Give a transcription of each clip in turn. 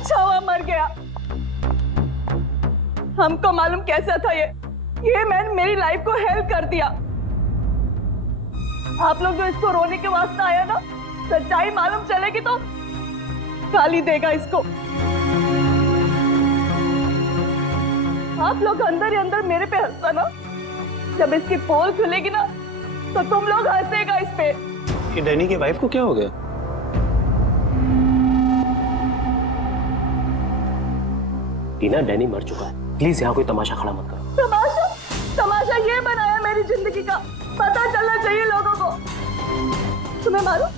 अच्छा हुआ मर गया। हमको मालूम कैसा था ये मैन मेरी लाइफ को हेल्प कर दिया। आप लोग जो इसको रोने के वास्ते आया ना, सच्चाई मालूम चलेगी तो गाली देगा इसको। आप लोग अंदर ही अंदर मेरे पे हंसता ना, जब इसकी पोल खुलेगी ना तो तुम लोग हंसेगा इस पे। ये डैनी की वाइफ को क्या हो गया? टीना, डैनी मर चुका है, प्लीज यहाँ कोई तमाशा खड़ा मत करो। तमाशा ये बनाया मेरी जिंदगी का, पता चलना चाहिए लोगों को। तुम्हें मालूम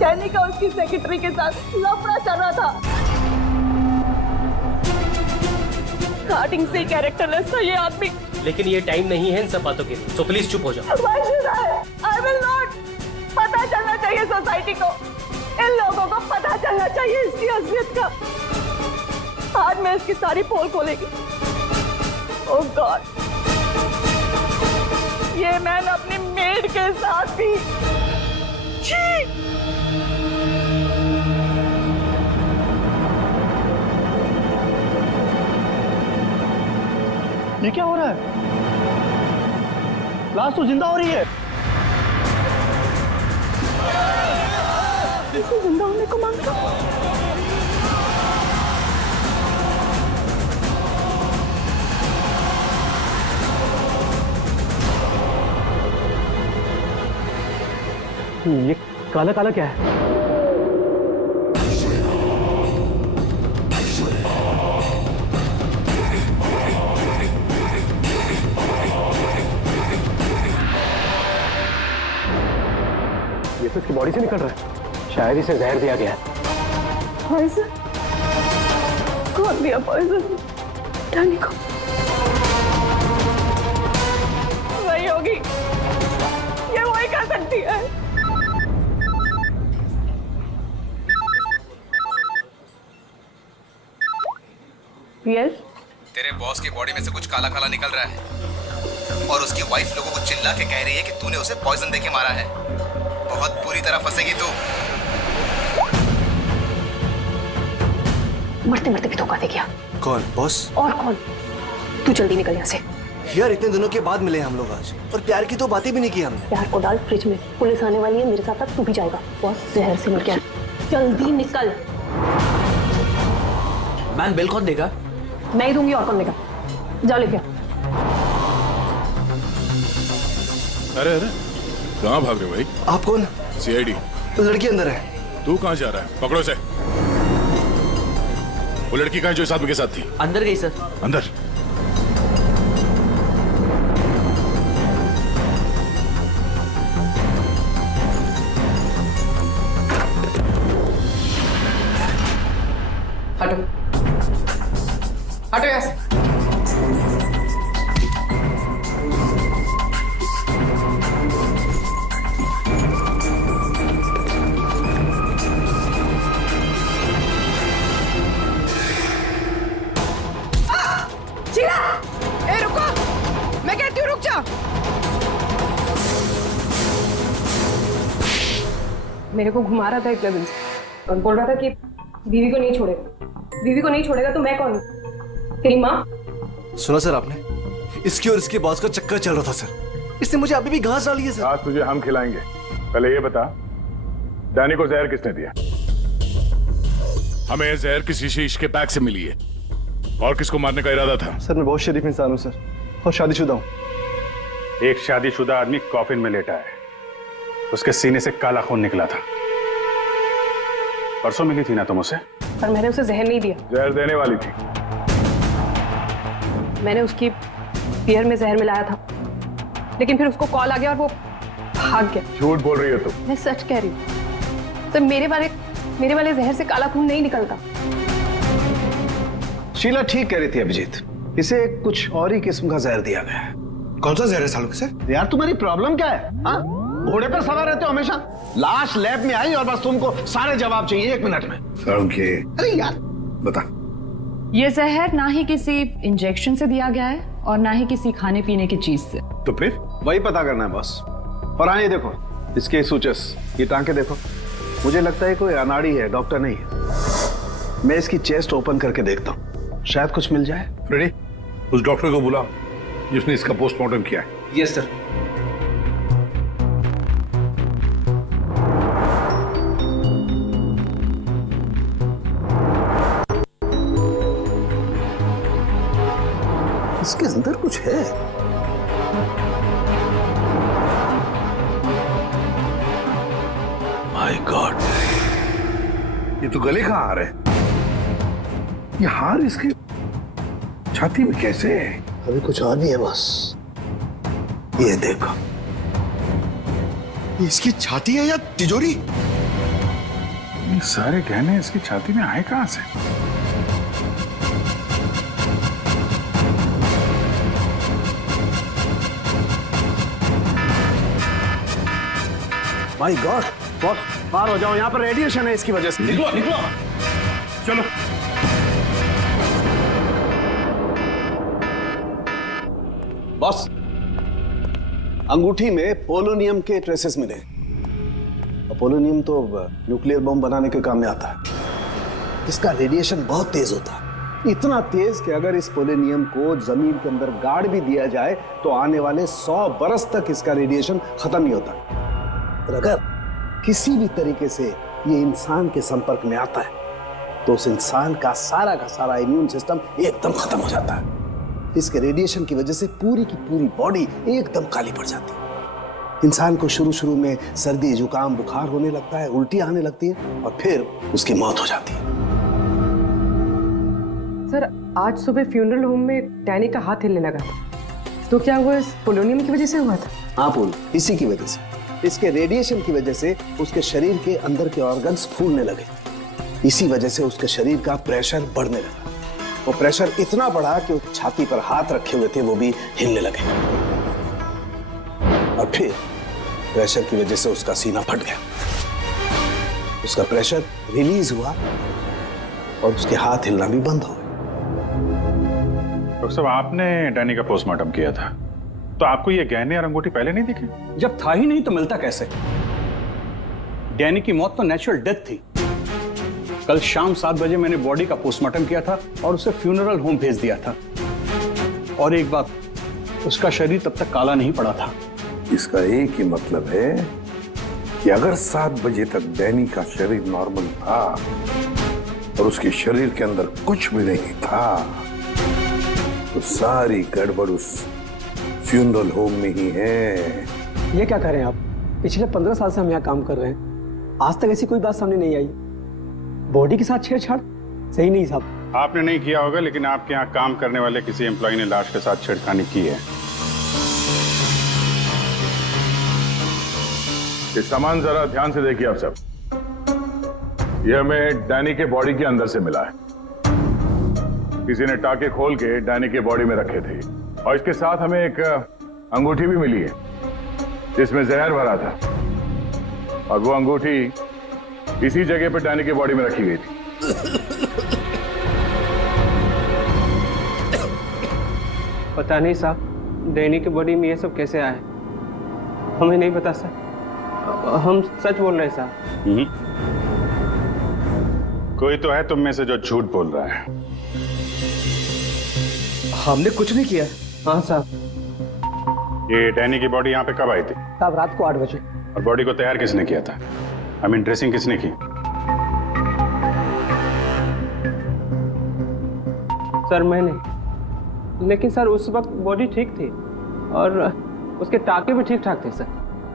डैनी का उसकी सेक्रेटरी के साथ लफड़ा चल रहा था। स्टार्टिंग से कैरेक्टरलेस था ये आदमी। लेकिन ये टाइम नहीं है इन सब बातों के लिए, सो प्लीज चुप हो जाओ। I will not। पता चलना चाहिए सोसाइटी को, इन लोगों को पता चलना चाहिए इसकी असलियत का। आज मैं इसकी सारी पोल खोलेगी। ओह गॉड, ये मैंने अपनी मेड के साथ भी। ये क्या हो रहा है? लाश तो जिंदा हो रही है। इसे जिंदा होने को मांगता। ये काला काला क्या है? ये तो इसकी बॉडी से निकल रहा है, शायद इसे जहर दिया गया है। पॉइजन? कौन दिया पॉइजन डैनी को? वही होगी, ये वही कर सकती है। यस? तेरे बॉस की बॉडी में से कुछ काला काला निकल रहा है और उसकी वाइफ लोगों को चिल्ला के कह रही है कि तूने उसे पॉइजन देके मारा है। बहुत बुरी तरह फंसेगी तू। मरते मरते भी धोखा दे गया। कौन? बॉस? और कौन? तू जल्दी निकल यहाँ से। यार इतने दिनों के बाद मिले हम लोग आज, और प्यार की तो बातें भी नहीं की हमने। प्यार को डाल फ्रिज में, पुलिस आने वाली है, मेरे साथ साथ तू भी जाएगा। बॉस जहर से मर गया, जल्दी निकल। मैम बिल कौन देगा? मैं ही दूंगी, और कौन देगा? जाओ लेके आओ। अरे अरे कहाँ भाग रहे हो भाई? आप कौन? सीआईडी। तो लड़की अंदर है। तू कहाँ जा रहा है? पकड़ो इसे। वो लड़की कहाँ जो इस आदमी के साथ थी? अंदर गई सर। अंदर? हटो हटो यहाँ से। ए रुको, मैं कहती हूँ रुक जा। मेरे को घुमा रहा था एक लेवल से और बोल रहा था कि बीवी को नहीं छोड़ेगा, बीवी को नहीं छोड़ेगा तो मैं कौन? तेरी माँ? सुना सर आपने? इसकी और इसके बॉस का चक्कर चल रहा था सर। इसने मुझे अभी भी घास डाली है सर। आज तुझे हम खिलाएंगे। पहले ये बता, डैनी को जहर किसने दिया? हमें जहर किसी शीश के बैग से मिली है। और किसको मारने का इरादा था? सर मैं बहुत शरीफ इंसान हूँ सर, और शादीशुदा हूँ। एक शादीशुदा आदमी कॉफिन में लेटा है, उसके सीने से काला खून निकला था। परसों मिली थी ना तुम उसे? पर मैंने उसे जहर नहीं दिया। जहर देने वाली थी। मैंने उसकी बियर में जहर मिलाया था, लेकिन फिर उसको कॉल आ गया और वो भाग गया। झूठ बोल रही हो तुम। मैं सच कह रही हूँ। तो मेरे वाले जहर से काला खून नहीं निकलता। शीला ठीक कह रही थी अभिजीत, इसे कुछ और ही किस्म का जहर दिया गया है। कौन सा जहर है सालों से? यार तुम्हारी प्रॉब्लम क्या है? हाँ? घोड़े पर सवार रहते हो हमेशा। लाश लैब में आई और बस तुमको सारे जवाब चाहिए 1 मिनट में। अरे यार बता। ये जहर ना ही किसी इंजेक्शन से दिया गया है और ना ही किसी खाने पीने की चीज से। तो फिर वही पता करना है बॉस। और हाँ ये देखो, इसके सूचस, ये टांके देखो। मुझे लगता है कोई अनाड़ी है, डॉक्टर नहीं है। मैं इसकी चेस्ट ओपन करके देखता हूँ, शायद कुछ मिल जाए। फ्रेडी, उस डॉक्टर को बुला जिसने इसका पोस्टमार्टम किया है। Yes sir. इसके अंदर कुछ है। माय गॉड, ये तो गले का हार है। ये हार इसकी छाती में कैसे है? अभी कुछ और नहीं है बस। ये देखो, इसकी छाती है या तिजोरी? ये सारे गहने इसकी छाती में आए कहां से? माय गॉड, बॉस बाहर हो जाओ, यहाँ पर रेडिएशन है इसकी वजह से। निकलो निकलो, चलो। बॉस, अंगूठी में पोलोनियम के ट्रेसेस मिले। और पोलोनियम तो न्यूक्लियर बम बनाने के काम में आता है। इसका रेडिएशन बहुत तेज होता है, इतना तेज कि अगर इस पोलोनियम को जमीन के अंदर गाड़ भी दिया जाए तो आने वाले 100 बरस तक इसका रेडिएशन खत्म नहीं होता। और अगर किसी भी तरीके से ये इंसान के संपर्क में आता है तो उस इंसान का सारा इम्यून सिस्टम एकदम खत्म हो जाता है। इसके रेडिएशन की वजह से पूरी की पूरी बॉडी एकदम काली पड़ जाती है। इंसान को शुरू में सर्दी, जुकाम, बुखार होने लगता है, उल्टी आने लगती है और फिर उसकी मौत हो जाती है। सर, आज सुबह फ्यूनरल होम में डैनी का हाथ हिलने लगा था, तो क्या वो इस पोलोनियम की वजह से हुआ था? हाँ पूल, इसी की वजह से, इसके रेडिएशन की वजह से उसके शरीर के अंदर के ऑर्गन्स फूलने लगे। इसी वजह से उसके शरीर का प्रेशर बढ़ने लगा। वो प्रेशर इतना बढ़ा कि उस छाती पर हाथ रखे हुए थे वो भी हिलने लगे। और फिर प्रेशर की वजह से उसका सीना फट गया, उसका प्रेशर रिलीज हुआ और उसके हाथ हिलना भी बंद हो गए। डॉक्टर साहब, आपने डैनी का पोस्टमार्टम किया था, तो आपको ये गहने और अंगूठी पहले नहीं दिखे? जब था ही नहीं तो मिलता कैसे? डैनी की मौत तो नेचुरल डेथ थी। कल शाम 7 बजे मैंने बॉडी का पोस्टमार्टम किया था और उसे फ्यूनरल होम भेज दिया था। और एक बात, उसका शरीर तब तक काला नहीं पड़ा था। इसका एक ही मतलब है कि अगर 7 बजे तक डैनी का शरीर नॉर्मल था और उसके शरीर के अंदर कुछ भी नहीं था, तो सारी गड़बड़ उस फ्यूनरल होम में ही है। ये क्या करें आप? पिछले 15 साल से हम यहाँ काम कर रहे हैं, आज तक ऐसी कोई बात सामने नहीं आई। बॉडी के साथ छेड़छाड़ सही नहीं साहब। आपने नहीं किया होगा, लेकिन आपके यहाँ काम करने वाले किसी एम्प्लॉय ने लाश के साथ छेड़खानी की है। ये सामान जरा ध्यान से देखिए आप सब। ये हमें डैनी के बॉडी के अंदर से मिला है। किसी ने टाके खोल के डैनी के बॉडी में रखे थे और इसके साथ हमें एक अंगूठी भी मिली है जिसमें जहर भरा था, और वो अंगूठी इसी जगह पे डैनी के बॉडी में रखी गई थी। पता नहीं साहब, डैनी की बॉडी में ये सब कैसे आया, हमें नहीं पता सर। हम सच बोल रहे हैं साहब। कोई तो है तुम में से जो झूठ बोल रहा है। हमने कुछ नहीं किया। हाँ साहब। ये डैनी की बॉडी यहाँ पे कब आई थी? साहब रात को 8 बजे। और बॉडी को तैयार किसने किया था? आई मीन ड्रेसिंग किसने की? सर मैंने, लेकिन सर उस वक्त बॉडी ठीक थी और उसके टाके भी ठीक ठाक थे सर।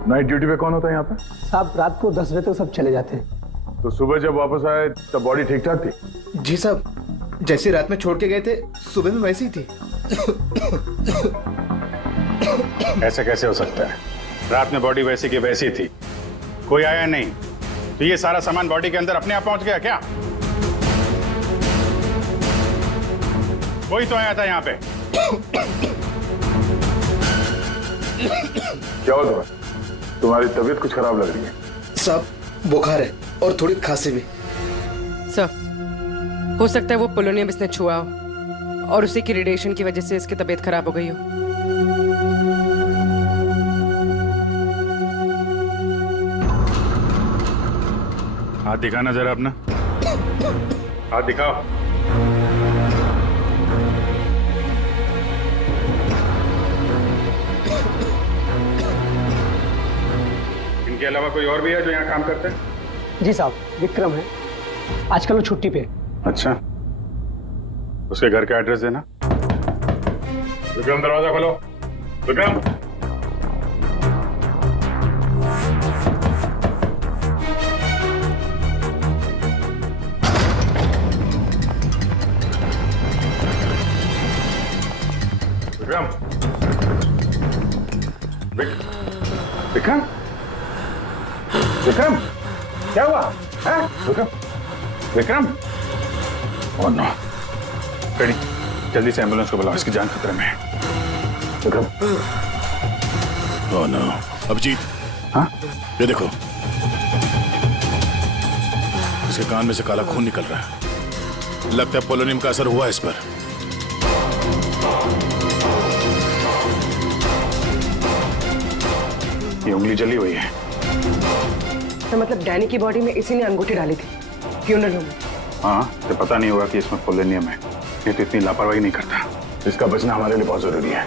नाइट ड्यूटी पे कौन होता है यहाँ पे? साहब रात को 10 बजे तक सब चले जाते हैं। तो सुबह जब वापस आए तब बॉडी ठीक ठाक थी? जी साहब, जैसे रात में छोड़ के गए थे सुबह में वैसी ही थी। ऐसा कैसे हो सकता है? रात में बॉडी वैसी की वैसी थी, कोई आया नहीं, तो ये सारा सामान बॉडी के अंदर अपने आप पहुंच गया क्या? कोई तो आया था यहाँ पे। क्या हुआ तुम्हारी तबीयत कुछ खराब लग रही है? साहब बुखार है और थोड़ी खांसी भी। सर, हो सकता है वो पोलोनियम इसने छुआ हो और उसी की रेडिएशन की वजह से इसकी तबीयत खराब हो गई हो। हाथ दिखाना जरा अपना। हाथ दिखाओ। इनके अलावा कोई और भी है जो यहाँ काम करते हैं? जी साहब, विक्रम है, आजकल वो छुट्टी पे। अच्छा, उसके घर का एड्रेस देना। विक्रम, दरवाजा खोलो। विक्रम, विक्रम, विक्रम, विक्रम, क्या हुआ है? Vikram, Vikram, oh no, ready, जल्दी से एम्बुलेंस को बुलाओ, इसकी जान खतरे में है। विक्रम, ओह नो, अभिजीत, हाँ, ये देखो, इसके कान में से काला खून निकल रहा है। लगता है पोलोनियम का असर हुआ इस पर। ये उंगली जली हुई है। तो मतलब डैनी की बॉडी में इसी ने अंगूठी डाली थी फ्यूनरल होम में? हाँ, तो पता नहीं होगा कि इसमें पोलोनियम है। ये तो इतनी लापरवाही नहीं करता। इसका बचना हमारे लिए बहुत जरूरी है।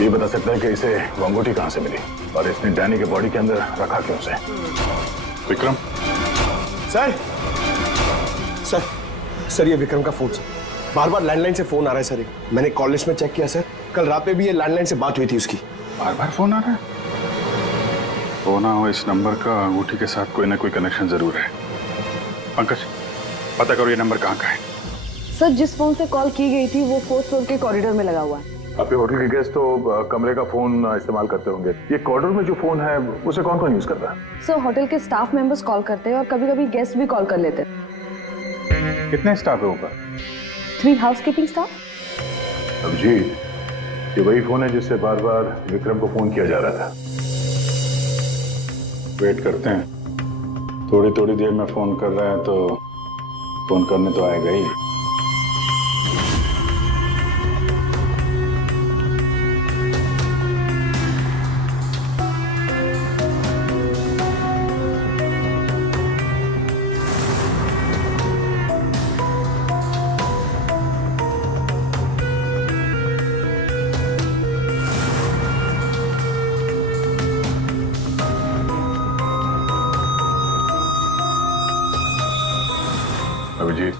ये बता सकता है कि इसे वो अंगूठी कहाँ से मिली और इसने डैनी के बॉडी के अंदर रखा क्यों उसे। विक्रम, सर सर सर, ये विक्रम का फोन सर, बार बार लैंडलाइन से फोन आ रहा है सर। मैंने कॉल लिस्ट में चेक किया सर, कल रात में भी ये लैंडलाइन से बात हुई थी उसकी। बार बार फोन आ रहा है। हो ना हो, इस नंबर का अंगूठी के साथ कोई ना कोई कनेक्शन जरूर है। पंकज, पता करो ये नंबर कहाँ का है। सर, जिस फोन से कॉल की गई थी वो 4th फ्लोर के कॉरिडोर में लगा हुआ है। आपके होटल के गेस्ट तो कमरे का फोन इस्तेमाल करते होंगे। ये कॉरिडोर में जो फोन है उसे कौन कौन यूज करता है? सर, होटल के स्टाफ मेंबर्स कॉल करते हैं और कभी कभी गेस्ट भी कॉल कर लेते हैं। कितने स्टाफ है ऊपर? 3 हाउसकीपिंग स्टाफ। अभिजीत, ये वही फोन है जिससे बार बार विक्रम को फोन किया जा रहा था। वेट करते हैं, थोड़ी थोड़ी देर में फोन कर रहा है तो फोन करने तो आएगा ही। अभिजीत,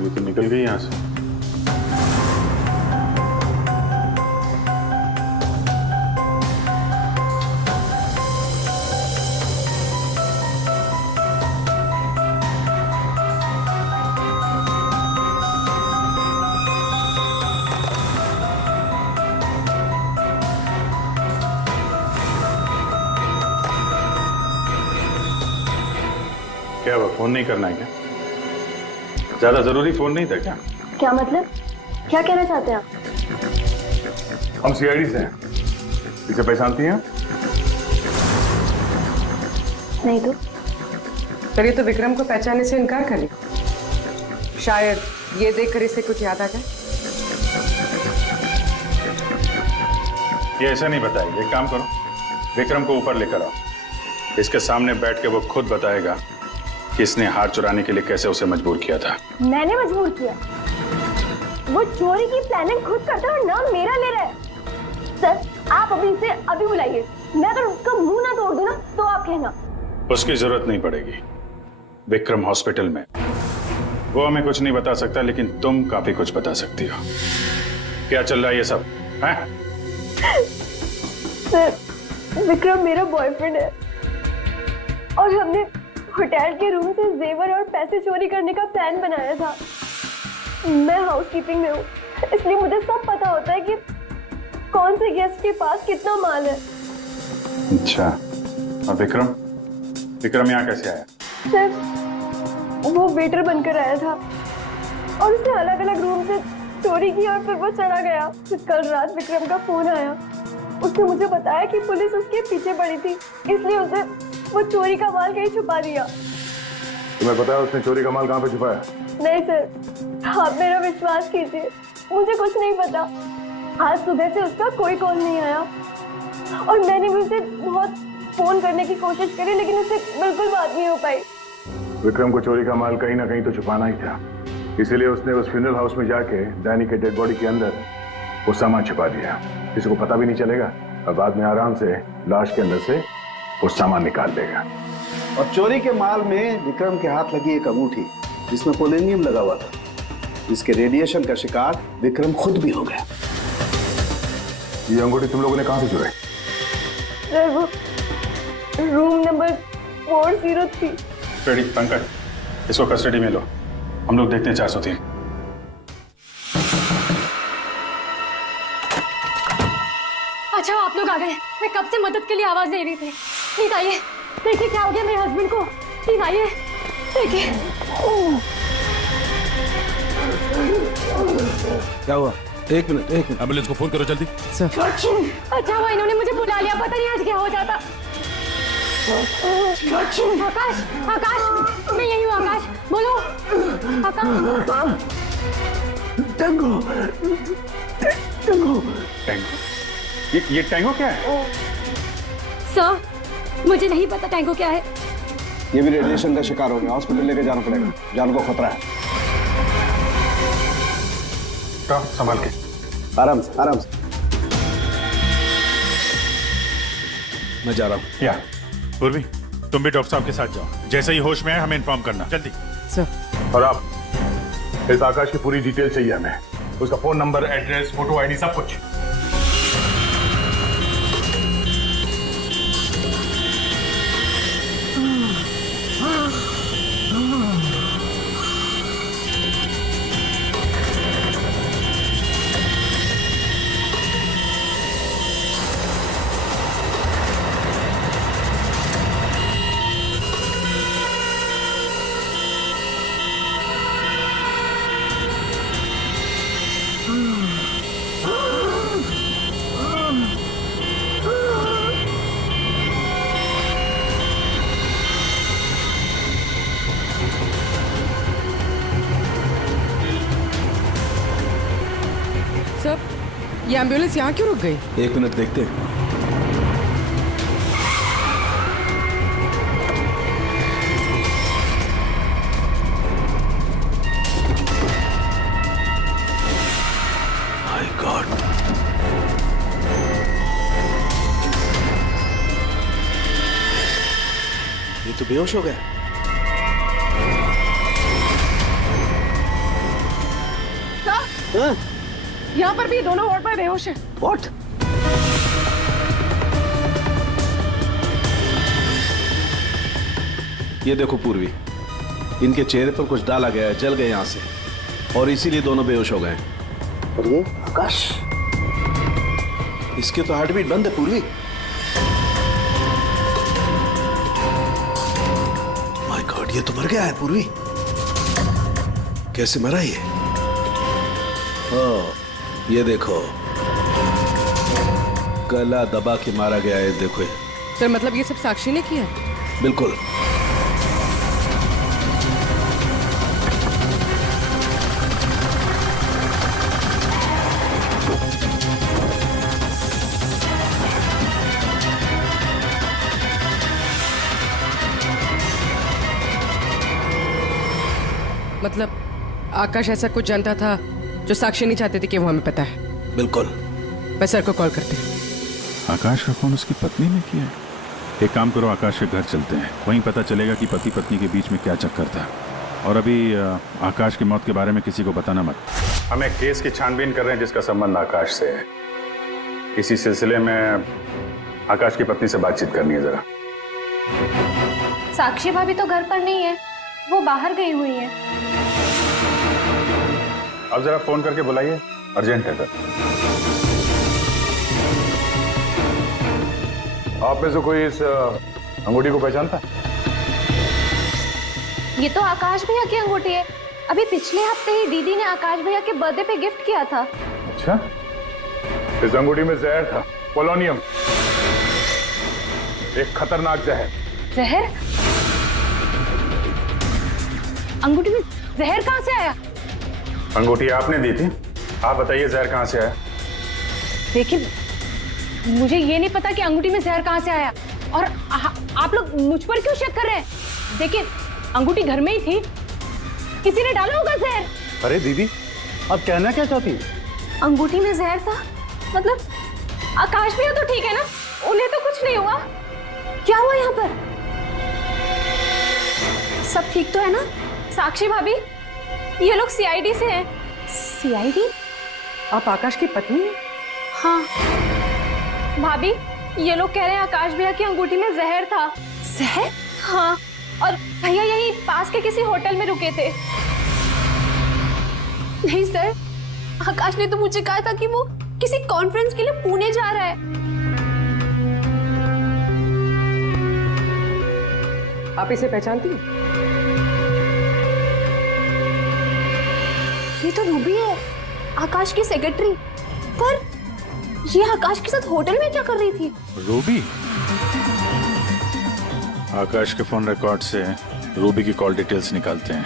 ये तो निकल गई यहाँ से। क्या हुआ, फोन नहीं करना है क्या? ज्यादा जरूरी फोन नहीं था क्या? क्या मतलब? क्या कहना चाहते हैं आप? हम सीआईडी से हैं। इसे पहचानती हैं? नहीं तो। सर, ये तो विक्रम को पहचानने से इनकार कर रही। शायद ये देखकर इसे कुछ याद आ जाए। ये ऐसा नहीं बताएगी। एक काम करो, विक्रम को ऊपर लेकर आओ, इसके सामने बैठ के वो खुद बताएगा कि इसने हार चुराने के लिए कैसे उसे मजबूर किया था। मैंने मजबूर किया? वो चोरी की प्लानिंग खुद करता है और नाम मेरा ले रहा है। सर, आप अभी इसे अभी बुलाइए। मैं अगर उसका मुंह ना तोड़ दूं ना तो आप कहना। उसकी जरूरत नहीं पड़ेगी। विक्रम हॉस्पिटल में, वो हमें कुछ नहीं बता सकता, लेकिन तुम काफी कुछ बता सकती हो। क्या चल रहा है ये सब है? सर, विक्रम मेरा बॉयफ्रेंड है और हमने होटल के रूम से जेवर और पैसे चोरी करने का प्लान बनाया था। मैं हाउसकीपिंग में हूँ, इसलिए मुझे सब पता होता है कि कौन से गेस्ट के पास कितना माल है। अच्छा, और विक्रम यहाँ कैसे आया? सर, वो वेटर बनकर आया था और उसने अलग अलग रूम से चोरी की और फिर वो चला गया। फिर कल रात विक्रम का फोन आया, उसने मुझे बताया कि पुलिस उसके पीछे पड़ी थी, इसलिए उसे वो चोरी का माल कहीं छुपा दिया। तुम्हें पता है उसने चोरी का माल कहाँ पे छुपाया? नहीं सर, आप मेरा विश्वास कीजिए, मुझे कुछ नहीं पता। आज सुबह से उसका कोई कॉल नहीं आया और मैंने भी उसे बहुत फोन करने की कोशिश करी, लेकिन उससे बिल्कुल बात नहीं हो पाई। विक्रम को चोरी का माल कहीं ना कहीं तो छुपाना ही था, इसीलिए उसने उस फ्यूनरल हाउस में जाके डैनी के डेड बॉडी के अंदर वो सामान छुपा दिया। किसी को पता भी नहीं चलेगा और बाद में आराम से लाश के अंदर से वो सामान निकाल देगा। और चोरी के माल में विक्रम के हाथ लगी एक अंगूठी जिसमें पोलोनियम लगा हुआ था, जिसके रेडिएशन का शिकार विक्रम खुद भी हो गया। ये अंगूठी तुम लोगों ने कहां से चुराई? सर वो रूम नंबर 403। रेडी पंकज, इसको कस्टडी में लो, हम लोग देखते हैं 403। अच्छा आप लोग आ गए, मैं कब से मदद के लिए आवाज दे रही थी। प्लीज आइए, देखिए क्या हो गया मेरे हस्बैंड को। प्लीज आइए देखिए। क्या हुआ? एक मिनट एम्बुलेंस को फोन करो जल्दी। अच्छा हुआ इन्होंने मुझे बुला लिया, पता नहीं आज क्या हो जाता। आकाश, आकाश, मैं यही हूँ। आकाश बोलो। आकाश। Tango, tango, tango? ये टैंगो क्या है? सर मुझे नहीं पता टैंगो क्या है। ये भी रेडिएशन का शिकार हो गया, हॉस्पिटल लेके जाना पड़ेगा, जान को खतरा है। संभाल के, आराम से, आराम से। मैं जा रहा हूँ। या पूर्वी, तुम भी डॉक्टर साहब के साथ जाओ, जैसे ही होश में आए हमें इन्फॉर्म करना, जल्दी। सर। और आप इस आकाश की पूरी डिटेल चाहिए हमें, उसका phone number, address, photo, ID, सब कुछ। ये एम्बुलेंस यहाँ क्यों रुक गई? एक मिनट देखते हैं। माय गॉड, ये तो बेहोश हो गया। हाँ? यहाँ पर भी दोनों वार्ड पर बेहोश है। What? ये देखो पूर्वी, इनके चेहरे पर कुछ डाला गया है, जल गए यहां से, और इसीलिए दोनों बेहोश हो गए। और ये आकाश, इसके तो हार्ट बीट बंद है पूर्वी। माय गॉड, ये तो मर गया है पूर्वी। कैसे मरा ये? ओह, ये देखो, गला दबा के मारा गया है, देखो। सर मतलब ये सब साक्षी ने किया है? बिल्कुल। मतलब आकाश ऐसा कुछ जानता था जो साक्षी नहीं चाहते थे कि वो हमें पता है। बिल्कुल। मैं सर को कॉल करती हूँ। आकाश का फोन उसकी पत्नी ने किया। एक काम करो, आकाश के घर चलते हैं, वहीं पता चलेगा कि पति पत्नी के बीच में क्या चक्कर था। और अभी आकाश की मौत के बारे में किसी को बताना मत। हम एक केस की छानबीन कर रहे हैं जिसका संबंध आकाश से है। इसी सिलसिले में आकाश की पत्नी से बातचीत करनी है जरा। साक्षी भाभी तो घर पर नहीं है, वो बाहर गई हुई है। अब जरा फोन करके बुलाइए, अर्जेंट है सर। आप में से कोई इस अंगूठी को पहचानता है? ये तो आकाश भैया की अंगूठी है। अभी पिछले हफ्ते ही दीदी ने आकाश भैया के बर्थडे पे गिफ्ट किया था। अच्छा, इस अंगूठी में जहर था, पोलोनियम, एक खतरनाक जहर। जहर? अंगूठी में जहर कहाँ से आया? अंगूठी आपने दी थी, आप बताइए जहर कहाँ से आया? देखिए, मुझे ये नहीं पता कि अंगूठी में जहर कहाँ से आया, और आप लोग मुझ पर क्यों शक कर रहे हैं? देखिए, अंगूठी घर में ही थी, किसी ने डाला होगा जहर। अरे दीदी, अब कहना क्या चाहती है? अंगूठी में जहर था? मतलब आकाश भैया तो ठीक है ना, उन्हें तो कुछ नहीं हुआ? क्या हुआ यहाँ पर? सब ठीक तो है ना? साक्षी भाभी, ये लोग सीआईडी से हैं। सीआईडी? आप आकाश की पत्नी हैं? हाँ भाभी, ये लोग कह रहे हैं आकाश भैया की अंगूठी में जहर था। जहर? हाँ, और भैया यही पास के किसी होटल में रुके थे। नहीं सर, आकाश ने तो मुझे कहा था कि वो किसी कॉन्फ्रेंस के लिए पुणे जा रहा है। आप इसे पहचानती हैं? ये तो रूबी है, आकाश की सेक्रेटरी। पर ये आकाश के साथ होटल में क्या कर रही थी? रूबी? आकाश के फोन रिकॉर्ड से रूबी की कॉल डिटेल्स निकालते हैं,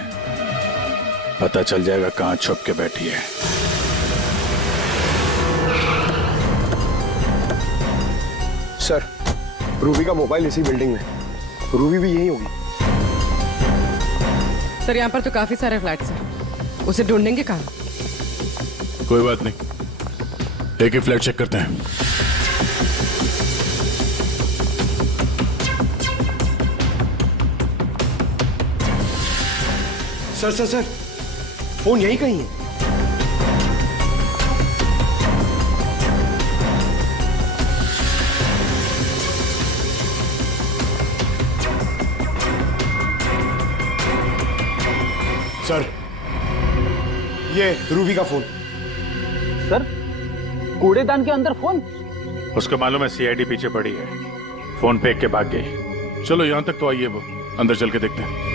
पता चल जाएगा कहां छुप के बैठी है। सर, रूबी का मोबाइल इसी बिल्डिंग में, रूबी भी यही होगी। सर, यहाँ पर तो काफी सारे फ्लैट्स हैं, उसे ढूंढेंगे कहाँ? कोई बात नहीं, एक ही फ्लैट चेक करते हैं। सर, फोन यही कहीं है। सर, ये रूबी का फोन। सर, कूड़ेदान के अंदर फोन? उसको मालूम है सीआईडी पीछे पड़ी है, फोन फेंक के भाग गई। चलो यहां तक तो आइए, वो अंदर चल के देखते हैं।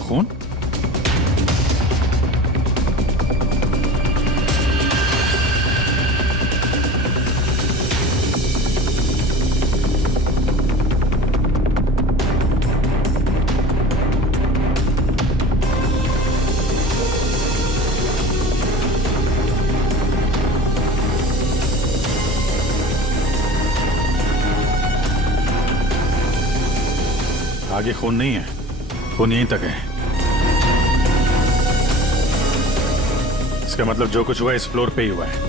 फोन? आगे खून नहीं है, खून यहीं तक है। इसका मतलब जो कुछ हुआ इस फ्लोर पे ही हुआ है।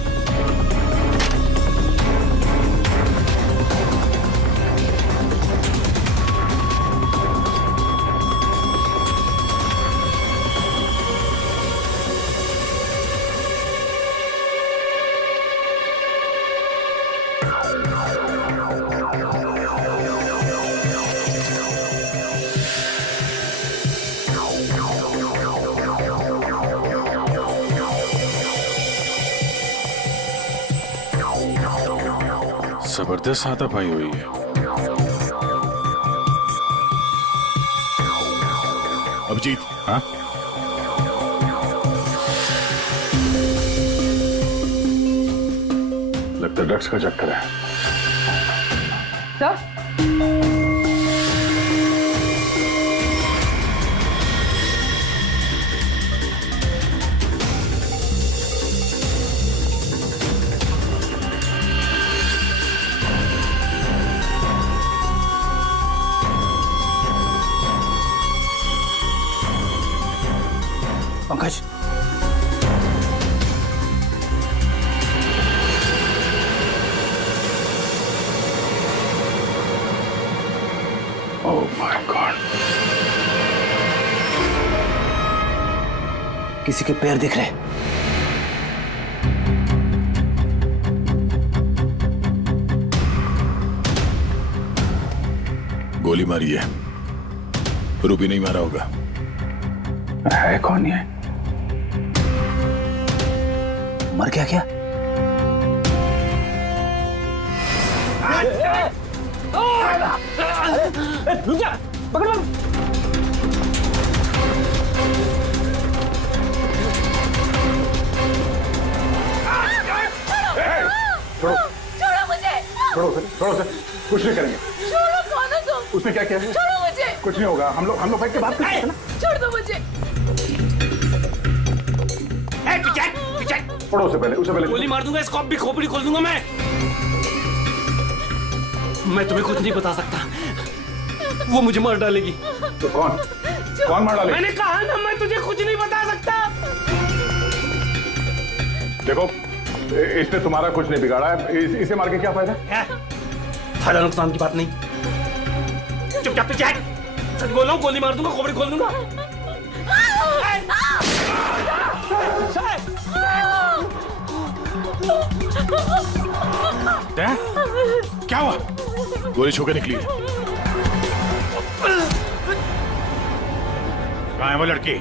जबरदस्त हाथापाई हुई है। अभिजीत, हाँ? लगता है ड्रग्स का चक्कर है। Sir, Pankaj, oh my God, किसी के पैर दिख रहे। गोली मारी है, रूबी नहीं मारा होगा। है कौन ये? मर गया क्या? रुक जा, पकड़ पकड़। छोड़ो मुझे। छोड़ो सर, कुछ नहीं करेंगे। छोड़ो, कौन हो तुम? उसने क्या किया है? छोड़ो मुझे। कुछ नहीं होगा, हम लोग बैठ के बात करते हैं ना। छोड़ दो मुझे। पढ़ो उसे पहले गोली मार दूंगा, इसको अब भी खोपड़ी खोल दूंगा मैं तुम्हें कुछ नहीं बता सकता, वो मुझे मार डालेगी। तो कौन मार डालेगी? मैंने कहा ना, मैं तुझे कुछ नहीं बता सकता। देखो, इसने तुम्हारा कुछ नहीं बिगाड़ा है, इसे मार के क्या फायदा? फायदा नुकसान की बात नहीं, चुपचाप तो चैट। सच बोल रहा हूँ, गोली मार दूंगा, खोपड़ी खोल दूंगा। क्या हुआ? गोली छू के निकली है। कहाँ है वो लड़की?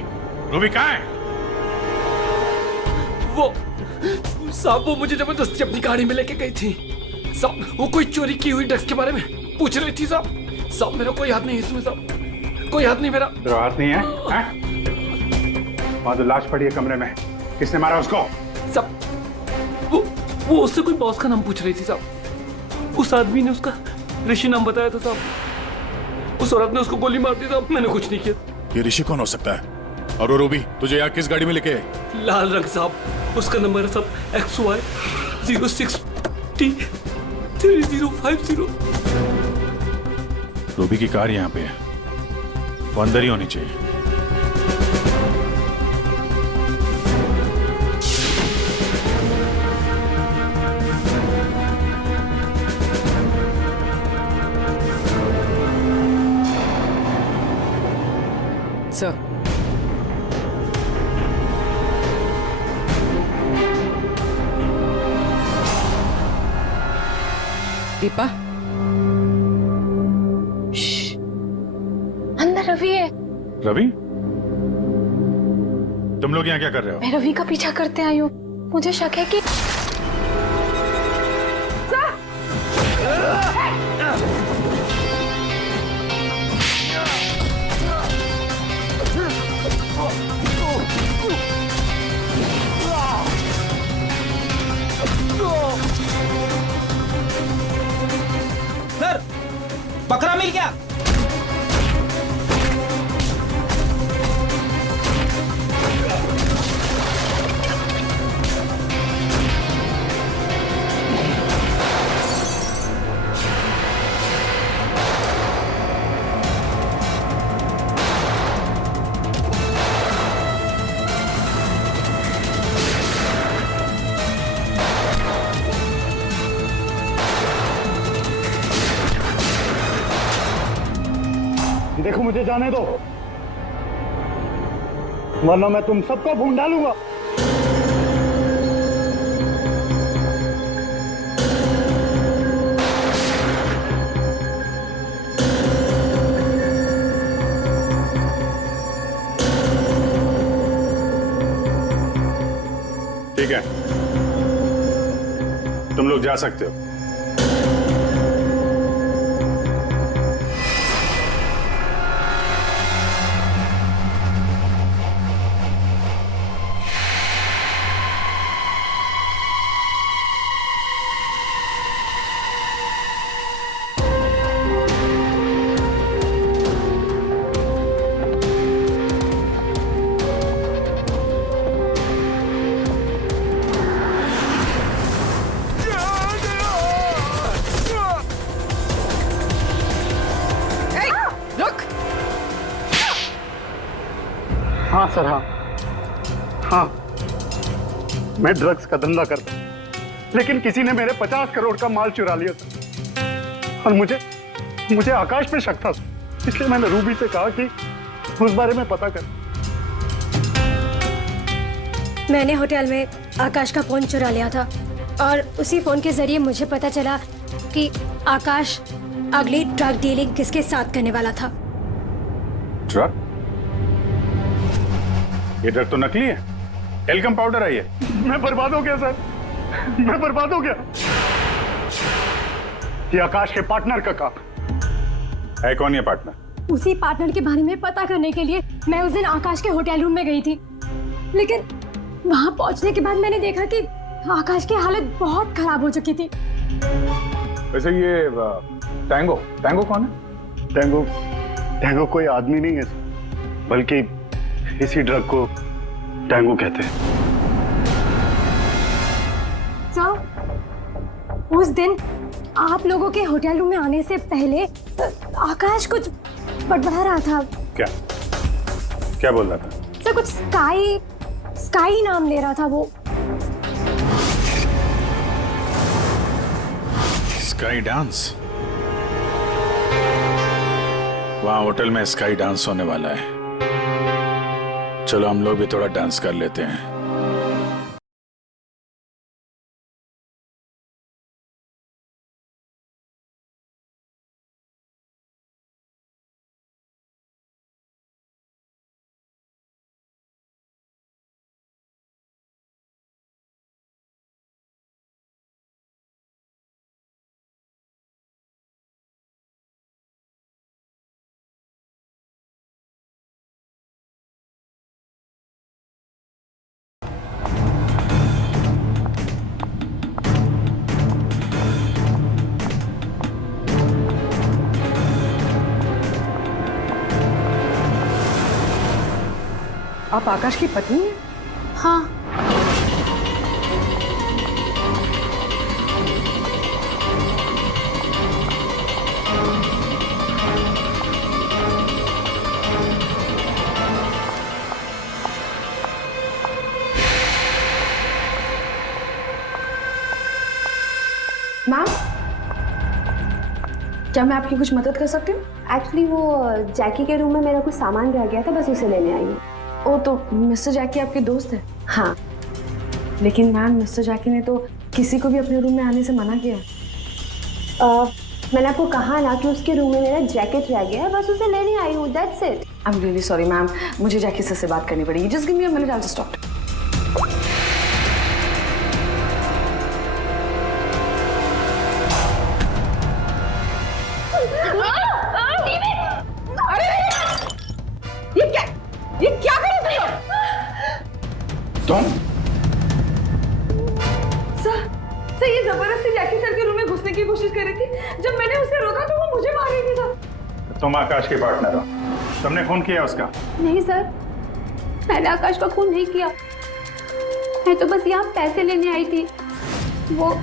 रूबी कहाँ है? वो साहब, वो मुझे जबरदस्ती अपनी गाड़ी में लेके गई थी साहब। वो कोई चोरी की हुई ड्रग्स के बारे में पूछ रही थी साहब। मेरा कोई हाथ नहीं है इसमें साहब, कोई हाथ नहीं मेरा। तेरा हाथ नहीं है? वहां तो लाश पड़ी है कमरे में, किसने मारा उसको? साहब वो उससे कोई बॉस का नाम पूछ रही थी साहब। उस आदमी ने उसका ऋषि नाम बताया था साहब। उस औरत ने उसको गोली मार दी साहब, मैंने कुछ नहीं किया। ये ऋषि कौन हो सकता है? और वो रूबी तुझे यहाँ किस गाड़ी में लेके? लाल रंग साहब, उसका नंबर है साहब XY 06T3050। रूबी की कार यहाँ पे है, वो अंदर ही होनी चाहिए। सर, दीपा, अंदर रवि है। रवि, तुम लोग यहाँ क्या कर रहे हो? मैं रवि का पीछा करते आई हूँ, मुझे शक है कि सर, बकरा मिल गया। देखो, मुझे जाने दो, वरना मैं तुम सबको भून डालूंगा। ठीक है, तुम लोग जा सकते हो। हाँ सर, हाँ, मैं ड्रग्स का धंधा करता हूं, लेकिन किसी ने मेरे 50 करोड़ का माल चुरा लिया था और मुझे आकाश पे शक था, इसलिए मैंने रूबी से कहा कि उस बारे में पता कर। मैंने होटल में आकाश का फोन चुरा लिया था और उसी फोन के जरिए मुझे पता चला कि आकाश अगली ड्रग डीलिंग किसके साथ करने वाला था। ड्रग? ये ड्रग तो नकली है, टेलकम पाउडर है ये। मैं बर्बाद हो गया सर, मैं बर्बाद हो गया। ये आकाश के पार्टनर का काम है। कौन ये पार्टनर? उसी पार्टनर के बारे में पता करने के लिए मैं उस दिन आकाश के होटल रूम में गई थी, लेकिन वहां पहुंचने के बाद मैंने देखा कि आकाश की हालत बहुत खराब हो चुकी थी। वैसे ये टैंगो कौन है? टैंगो कोई आदमी नहीं है, बल्कि इसी ड्रग को टैंगो कहते हैं। उस दिन आप लोगों के होटल रूम में आने से पहले आकाश कुछ बड़बड़ा रहा था। क्या क्या बोल रहा था? सर कुछ स्काई नाम ले रहा था वो। Sky dance? वहां होटल में स्काई डांस होने वाला है। चलो हम लोग भी थोड़ा डांस कर लेते हैं। आप आकाश की पत्नी हैं? हाँ। मैम, क्या मैं आपकी कुछ मदद कर सकती हूँ? एक्चुअली वो जैकी के रूम में मेरा कुछ सामान रह गया था, बस उसे लेने आई हूँ। ओ, तो मिस्टर जैकी आपके दोस्त है? हाँ। लेकिन मैम, मिस्टर जैकी ने तो किसी को भी अपने रूम में आने से मना किया। मैंने आपको कहा ना कि उसके रूम में मेरा जैकेट रह गया है, बस उसे लेने आई हूँ, that's it. I am really sorry ma'am, मुझे जैकी से बात करनी पड़ेगी। Just give me a minute, I will just talk. ये क्या कर रहे हो तुम? सर ये जबरदस्ती जैकी सर के रूम में घुसने की कोशिश कर रही थी। जब मैंने उसे रोका तो वो मुझे मार रही थी सर। तुम आकाश के पार्टनर हो, तुमने खून किया उसका? नहीं सर, मैंने आकाश का खून नहीं किया। मैं तो बस यहाँ पैसे लेने आई थी। वो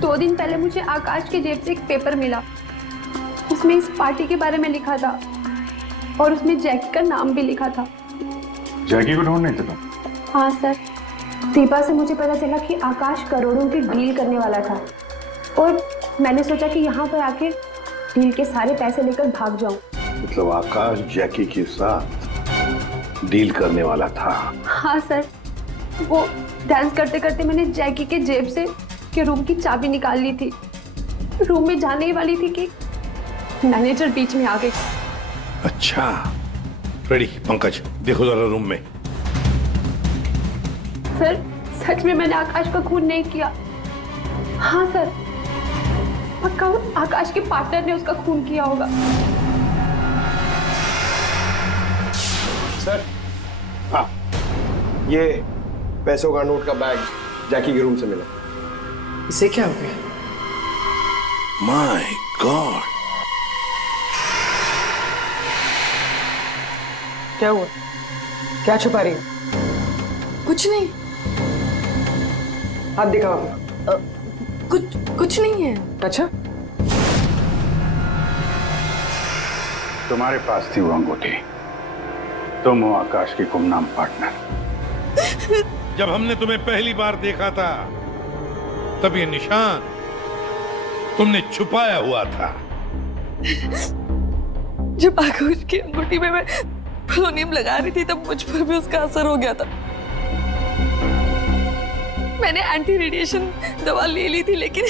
2 दिन पहले मुझे आकाश के जेब से एक पेपर मिला, उसमें इस पार्टी के बारे में लिखा था और उसमें जैकी का नाम भी लिखा था। जैकी को ढूंढ नहीं थे तुम? हाँ सर, दीपा से मुझे पता चला कि आकाश करोड़ों की डील करने वाला था और मैंने सोचा कि यहाँ पर आके डील के सारे पैसे लेकर भाग जाऊं। मतलब आकाश जैकी के साथ डील करने वाला था? हाँ सर, वो डांस करते करते मैंने जैकी के जेब से के रूम की चाबी निकाल ली थी। रूम में जाने ही वाली थी कि मैनेजर बीच में आ गई। अच्छा, रेडी पंकज, देखो जरा रूम में। सर सच में मैंने आकाश का खून नहीं किया। हाँ सर, पक्का आकाश के पार्टनर ने उसका खून किया होगा। सर, हाँ, ये पैसों का नोट का बैग जैकी के रूम से मिला। इसे क्या हो गया? माय गॉड, क्या हुआ? क्या छुपा रही हो? कुछ नहीं। हाथ दिखाओ अपना। कुछ नहीं है। अच्छा, तुम्हारे पास थी वो अंगूठी, तुम हो आकाश की गुमनाम पार्टनर। जब हमने तुम्हें पहली बार देखा था तब ये निशान तुमने छुपाया हुआ था। जब आकाश की अंगूठी में मैं पोलोनियम लगा रही थी तब मुझ पर भी उसका असर हो गया था। मैंने एंटी रेडिएशन दवा ले ली थी, लेकिन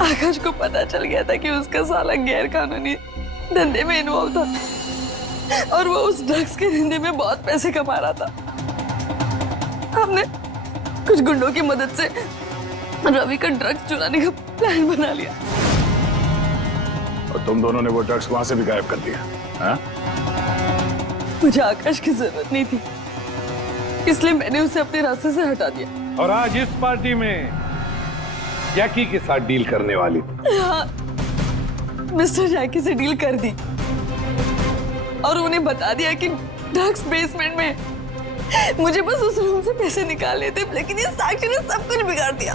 आकाश को पता चल गया था कि उसका साला गैर कानूनी धंधे में इन्वॉल्व था और वो उस ड्रग्स के धंधे में बहुत पैसे कमा रहा था। हमने कुछ गुंडों की मदद से रवि का ड्रग्स चुराने का प्लान बना लिया और तुम दोनों ने वो ड्रग्स वहां से भी गायब कर दिया। हाँ? मुझे आकाश की जरूरत नहीं थी, इसलिए मैंने उसे अपने रास्ते से हटा दिया। और आज इस पार्टी में जैकी के साथ डील करने वाली थी। हाँ, मिस्टर जैकी से डील कर दी और उन्हें बता दिया कि ड्रग्स बेसमेंट में, मुझे बस उस रूम से पैसे निकालने थे। लेकिन ये साक्षी ने सब कुछ बिगाड़ दिया।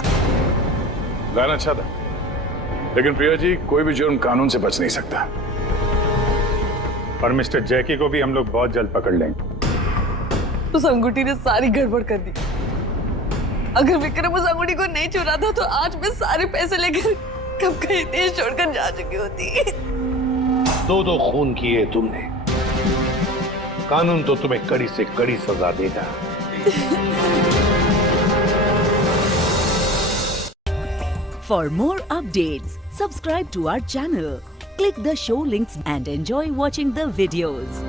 गाना अच्छा था, लेकिन प्रिया जी कोई भी जुर्म कानून से बच नहीं सकता। और मिस्टर जैकी को भी हम लोग बहुत जल्द पकड़ लेंगे। उस अंगूठी ने सारी गड़बड़ कर दी। अगर विक्रम उस अंगूठी को नहीं चुराता तो आज मैं सारे पैसे लेकर कब कहीं देश छोड़कर जा चुकी होती। दो खून किए तुमने, कानून तो तुम्हें कड़ी से कड़ी सजा देगा। For more updates, subscribe to our channel, click the show links and enjoy watching the videos.